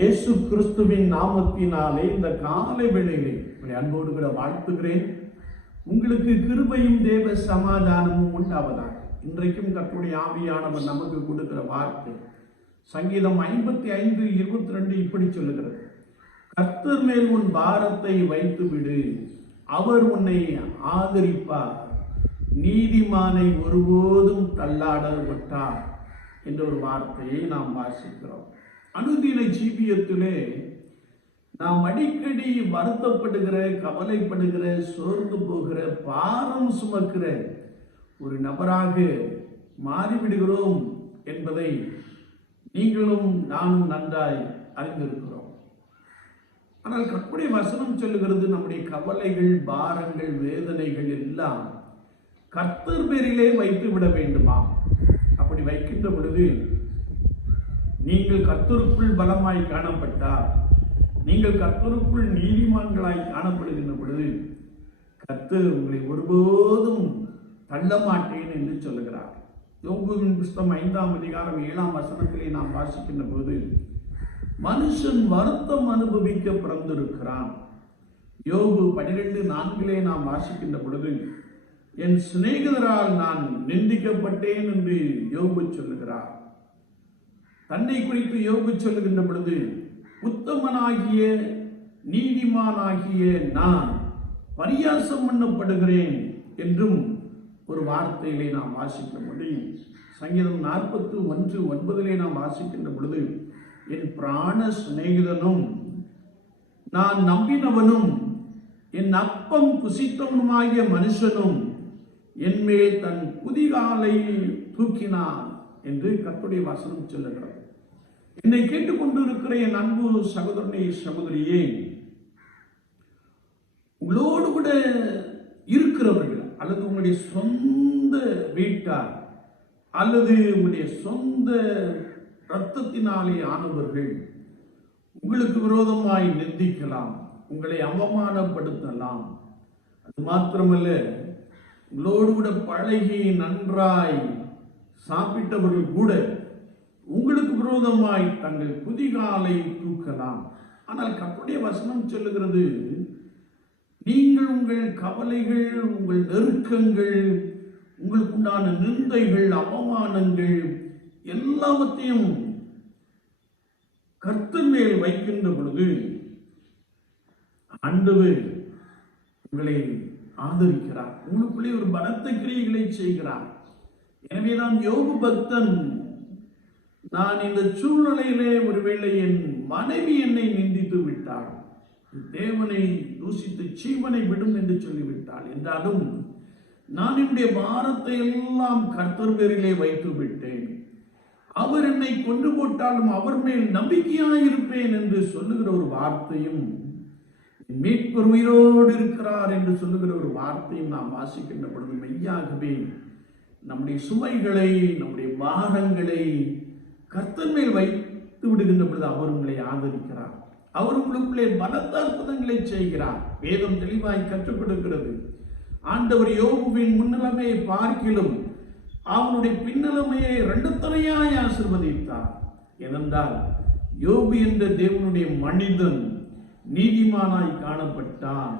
இயேசு கிறிஸ்துவின் நாமத்தினாலே இந்த காலை வேளையிலே உங்களை அன்போடு கூட வாழ்த்துகிறேன். உங்களுக்கு கிருபையும் தேவ சமாதானமும் உண்டாவதாக. இன்றைக்கும் கற்றுடைய ஆவியானவர் நமக்கு கொடுக்கிற வார்த்தை. சங்கீதம் ஐம்பத்தி ஐந்து இருபத்தி ரெண்டு இப்படி சொல்லுகிறது. கர்த்தர் மேல் உன் பாரத்தை வைத்து விடு அவர் உன்னை ஆதரிப்பார். நீதிமானை ஒருபோதும் தள்ளாட விட்டார் என்ற ஒரு வார்த்தையை நாம் வாசிக்கிறோம். அனுதின ஜீவியத்திலே நாம் அடிக்கடி வருத்தப்படுகிற கவலைப்படுகிற சோர்ந்து போகிற பாரம் சுமக்கிற ஒரு நபராக மாறிவிடுகிறோம் என்பதை நீங்களும் நானும் நன்றாய் அறிந்திருக்கிறோம். ஆனால் கற்புடைய வசனம் சொல்லுகிறது நம்முடைய கவலைகள் பாரங்கள் வேதனைகள் எல்லாம் கர்த்தர் பேரிலே வைத்து விட வேண்டுமா அப்படி வைக்கின்ற பொழுது நீங்கள் கத்தருக்குள் பலமாய் காணப்பட்டால் நீங்கள் கத்தருக்குள் நீதிமான்களாய் காணப்படுகின்ற பொழுது கத்து உங்களை ஒருபோதும் தள்ள மாட்டேன் என்று சொல்லுகிறார். யோகுவின் புஸ்தம் ஐந்தாம் அதிகாரம் ஏழாம் வசனத்திலே நாம் வாசிக்கின்ற போது மனுஷன் வருத்தம் அனுபவிக்க பிறந்திருக்கிறான். யோகு பனிரெண்டு நான்கிலே நாம் வாசிக்கின்ற பொழுது என் சிநேகிதரால் நான் நிந்திக்கப்பட்டேன் என்று யோகு சொல்லுகிறார். தன்னை குறித்து யோகு சொல்லுகின்ற பொழுது உத்தமனாகிய நீதிமானாகிய நான் பரியாசம் பண்ணப்படுகிறேன் என்றும் ஒரு வார்த்தையிலே நாம் வாசிக்க முடியும் சங்கீதம் நாற்பத்து ஒன்று ஒன்பதிலே நாம் வாசிக்கின்ற பொழுது என் பிராண சிநேகிதனும் நான் நம்பினவனும் என் அப்பம் புசித்தவனுமாகிய மனுஷனும் என்மேல் தன் புதிகாலை தூக்கினான் என்று கத்துடைய வசனம் சொல்லுகிறது என்னை கேட்டுக்கொண்டிருக்கிற என் அன்பு சகோதரனை சகோதரியே உங்களோடு கூட இருக்கிறவர்கள் அல்லது உங்களுடைய சொந்த வீட்டார் அல்லது உங்களுடைய சொந்த இரத்தத்தினாலே ஆனவர்கள் உங்களுக்கு விரோதமாய் நிந்திக்கலாம் உங்களை அவமானப்படுத்தலாம். அது மாத்திரமல்ல உங்களோடு கூட பழகி நன்றாய் சாப்பிட்டவர்கள் கூட உங்களுக்கு விரோதமாய் தங்கள் குதிகாலை தூக்கலாம். ஆனால் கற்புடைய வசனம் சொல்லுகிறது நீங்கள் உங்கள் கவலைகள் உங்கள் நெருக்கங்கள் உங்களுக்கு உண்டான நிந்தைகள் அவமானங்கள் எல்லாவற்றையும் கர்த்தன் மேல் வைக்கின்ற பொழுது ஆண்டவர் உங்களை ஆதரிக்கிறார். உங்களுக்குள்ளே ஒரு பலத்த கிரியைகளை செய்கிறார். எனவேதான் யோகு பக்தன் நான் இந்த சூழ்நிலையிலே ஒருவேளை என் மனைவி என்னை நிந்தித்து விட்டாள். தேவனை தூசித்து சீவனை விடும் என்று சொல்லிவிட்டாள். என்றாலும் நான் என்னுடைய பாரத்தை எல்லாம் கர்த்தர் பேரிலே வைத்து விட்டேன். அவர் என்னை கொண்டு போட்டாலும் அவர் மேல் நம்பிக்கையாயிருப்பேன் என்று சொல்லுகிற ஒரு வார்த்தையும் மீட்பர் உயிரோடு இருக்கிறார் என்று சொல்லுகிற ஒரு வார்த்தையும் நாம் வாசிக்கின்ற பொழுது மெய்யாகவே நம்முடைய சுமைகளை நம்முடைய பாரங்களை கர்த்தன் மேல் வைத்து விடுகின்ற பொழுது அவர் உங்களை ஆதரிக்கிறார். அவர் உங்களுக்குள்ளே பலத்த அற்புதங்களை செய்கிறார். வேதம் தெளிவாய் கற்றுக் கொடுக்கிறது. ஆண்டவர் யோகுவின் முன்னிலைமையை பார்க்கிலும் அவனுடைய பின்னலமையை ரெண்டு துறையாய் ஆசிர்வதித்தார். ஏனென்றால் யோபு என்ற தேவனுடைய மனிதன் நீதிமானாய் காணப்பட்டான்.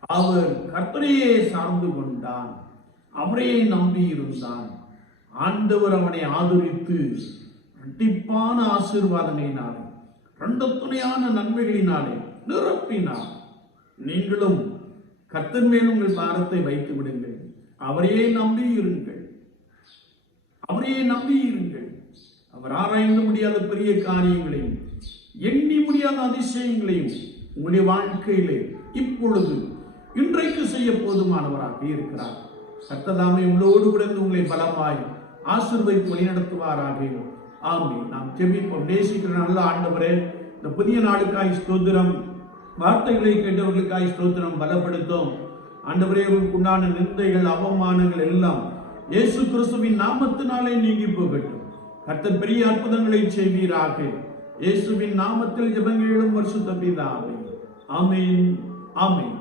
அவர் கர்த்தரையே சார்ந்து கொண்டான். அவரையே நம்பி இருந்தான் ஆண்டவர் அவனை ஆதரித்து இரட்டிப்பான ஆசீர்வாதங்களினாலே ரெண்டு துணையான நன்மைகளினாலே நிரப்பினார். நீங்களும் கத்தன் மேல் உங்கள் பாரத்தை வைத்து விடுங்கள். அவரையே நம்பி இருங்கள் அவரையே நம்பி இருங்கள் அவர் ஆராய்ந்து முடியாத பெரிய காரியங்களையும் எண்ணி முடியாத அதிசயங்களையும் உங்களுடைய வாழ்க்கையிலே இப்பொழுது இன்றைக்கு செய்ய போதுமானவராக இருக்கிறார். கர்த்ததாமை உங்களோடு கூட உங்களை பலமாய் ஆசிர்வதித்து வழிநடத்துவாராக. ஆமே நாம் ஜெபிப்போம். நேசிக்கிற நல்ல ஆண்டவரே இந்த புதிய நாளுக்காய் ஸ்தோத்திரம் வார்த்தைகளை கேட்டவர்களுக்காய் ஸ்தோத்திரம் பலப்படுத்தும். ஆண்டவரே உண்டான நிந்தைகள் அவமானங்கள் எல்லாம் இயேசு கிறிஸ்துவின் நாமத்தினாலே நீங்கி போகட்டும். கர்த்தர் பெரிய அற்புதங்களை செய்வீராக. இயேசுவின் நாமத்தில் ஜெபங்களும் வருஷம் தப்பிதாவே ஆமேன். ஆமேன்.